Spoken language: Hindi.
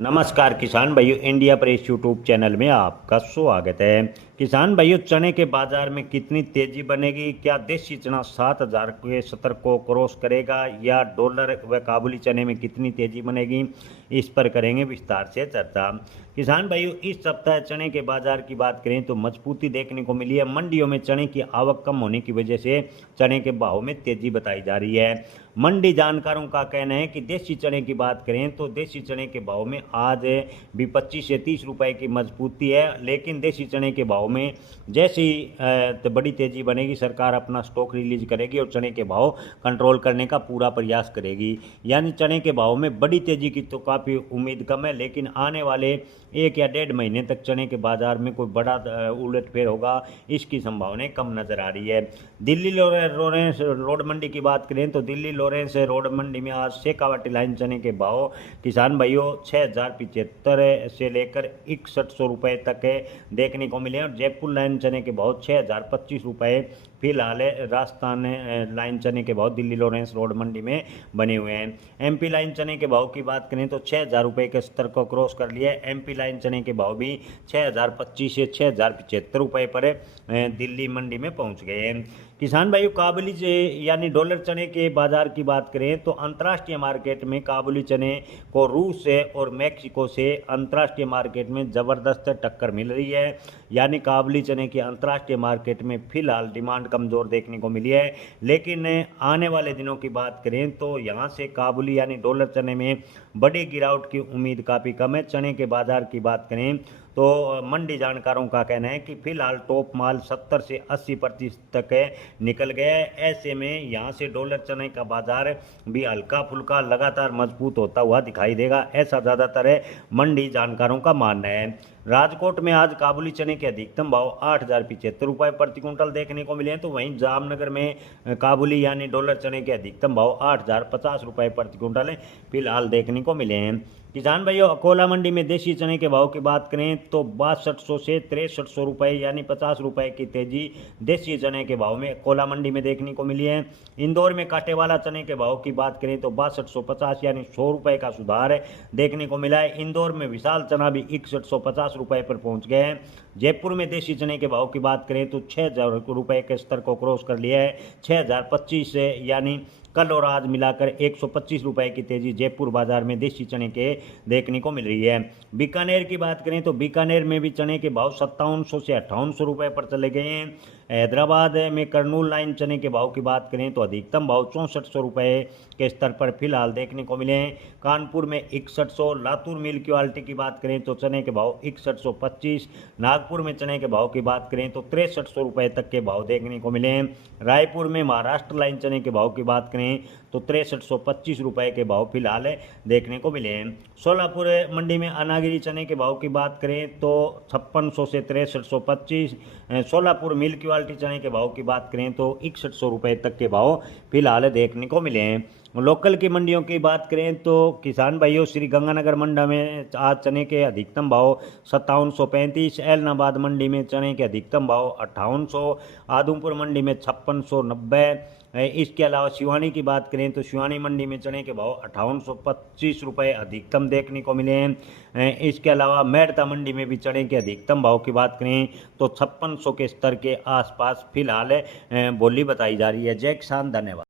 नमस्कार किसान भाइयों, इंडिया प्रेस यूट्यूब चैनल में आपका स्वागत है। किसान भाइयों, चने के बाजार में कितनी तेजी बनेगी? क्या देसी चना 7,000 के स्तर को क्रॉस करेगा या डॉलर व काबुली चने में कितनी तेजी बनेगी? इस पर करेंगे विस्तार से चर्चा। किसान भाइयों, इस सप्ताह चने के बाजार की बात करें तो मजबूती देखने को मिली है। मंडियों में चने की आवक कम होने की वजह से चने के भाव में तेजी बताई जा रही है। मंडी जानकारों का कहना है कि देसी चने की बात करें तो देसी चने के भाव में आज भी 25 से 30 रुपए की मजबूती है, लेकिन देसी चने के भाव में जैसी बड़ी तेजी बनेगी, सरकार अपना स्टॉक रिलीज करेगी और चने के भाव कंट्रोल करने का पूरा प्रयास करेगी। यानी चने के भाव में बड़ी तेजी की तो काफ़ी उम्मीद कम है, लेकिन आने वाले 1 या 1.5 महीने तक चने के बाजार में कोई बड़ा उलटफेर होगा, इसकी संभावनाएं कम नजर आ रही है। दिल्ली लॉरेंस रोड मंडी की बात करें तो दिल्ली लॉरेंस रोड मंडी में आज शेखावाटी लाइन चने के भाव किसान भाइयों 6,075 से लेकर 6100 रुपये तक देखने को मिले और जयपुर लाइन चने के भाव 6,025 रुपये फिलहाल राजस्थान लाइन चने के भाव दिल्ली लॉरेंस रोड मंडी में बने हुए हैं। एमपी लाइन चने के भाव की बात करें तो 6,000 रुपये के स्तर को क्रॉस कर लिया है। एमपी लाइन चने के भाव भी 6,025 से 6,075 रुपये पर दिल्ली मंडी में पहुंच गए हैं। किसान भाइयों, काबुली यानी डॉलर चने के बाजार की बात करें तो अंतर्राष्ट्रीय मार्केट में काबुली चने को रूस से और मैक्सिको से अंतर्राष्ट्रीय मार्केट में ज़बरदस्त टक्कर मिल रही है। यानी काबुली चने की अंतर्राष्ट्रीय मार्केट में फिलहाल डिमांड कमज़ोर देखने को मिली है, लेकिन आने वाले दिनों की बात करें तो यहाँ से काबुली यानी डॉलर चने में बड़ी गिरावट की उम्मीद काफ़ी कम है। चने के बाजार की बात करें तो मंडी जानकारों का कहना है कि फिलहाल टॉप माल 70 से 80% तक निकल गया है। ऐसे में यहाँ से डॉलर चने का बाजार भी हल्का फुल्का लगातार मजबूत होता हुआ दिखाई देगा, ऐसा ज़्यादातर मंडी जानकारों का मानना है। राजकोट में आज काबुली चने के अधिकतम भाव 8,075 रुपये प्रति क्विंटल देखने को मिले हैं, तो वहीं जामनगर में काबुली यानी डॉलर चने के अधिकतम भाव 8,050 रुपये प्रति क्विंटल फिलहाल देखने को मिले हैं। किसान भाइयों, अकोला मंडी में देसी चने के भाव की बात करें तो 6200 से 6300 रुपये यानी 50 रुपये की तेजी देसी चने के भाव में अकोला मंडी में देखने को मिली है। इंदौर में कांटे वाला चने के भाव की बात करें तो 6250 यानी 100 रुपये का सुधार देखने को मिला है। इंदौर में विशाल चना भी 6150 रुपये पर पहुंच गए हैं। जयपुर में देसी चने के भाव की बात करें तो 6,000 रुपये के स्तर को क्रॉस कर लिया है। 6,025 यानी कल और आज मिलाकर 125 रुपये की तेजी जयपुर बाजार में देसी चने के देखने को मिल रही है। बीकानेर की बात करें तो बीकानेर में भी चने के भाव 5700 से 5800 रुपये पर चले गए हैं। हैदराबाद में कर्नूल लाइन चने के भाव की बात करें तो अधिकतम भाव 6400 रुपये के स्तर पर फिलहाल देखने को मिले हैं। कानपुर में 6100, लातूर मिल क्वालिटी की बात करें तो चने के भाव 6125, नागपुर में चने के भाव की बात करें तो 6300 रुपये तक के भाव देखने को मिले हैं। रायपुर में महाराष्ट्र लाइन चने के भाव की बात करें तो 6325 रुपये के भाव फिलहाल देखने को मिले हैं। सोलापुर मंडी में अनागिरी चने के भाव की बात करें तो 5600 से 6325, सोलापुर मिल क्वालिटी चने के भाव की बात करें तो 6100 रुपये तक के भाव फिलहाल देखने को मिले हैं। लोकल की मंडियों की बात करें तो किसान भाइयों, श्री गंगानगर मंडी में आज चने के अधिकतम भाव 5735, एलनाबाद मंडी में चने के अधिकतम भाव 5800, आदमपुर मंडी में 5690। इसके अलावा सिवानी की बात करें तो सिवानी मंडी में चने के भाव 5825 रुपये अधिकतम देखने को मिले हैं। इसके अलावा मेड़ता मंडी में भी चने के अधिकतम भाव की बात करें तो 5600 के स्तर के आसपास फिलहाल बोली बताई जा रही है। जय किसान, धन्यवाद।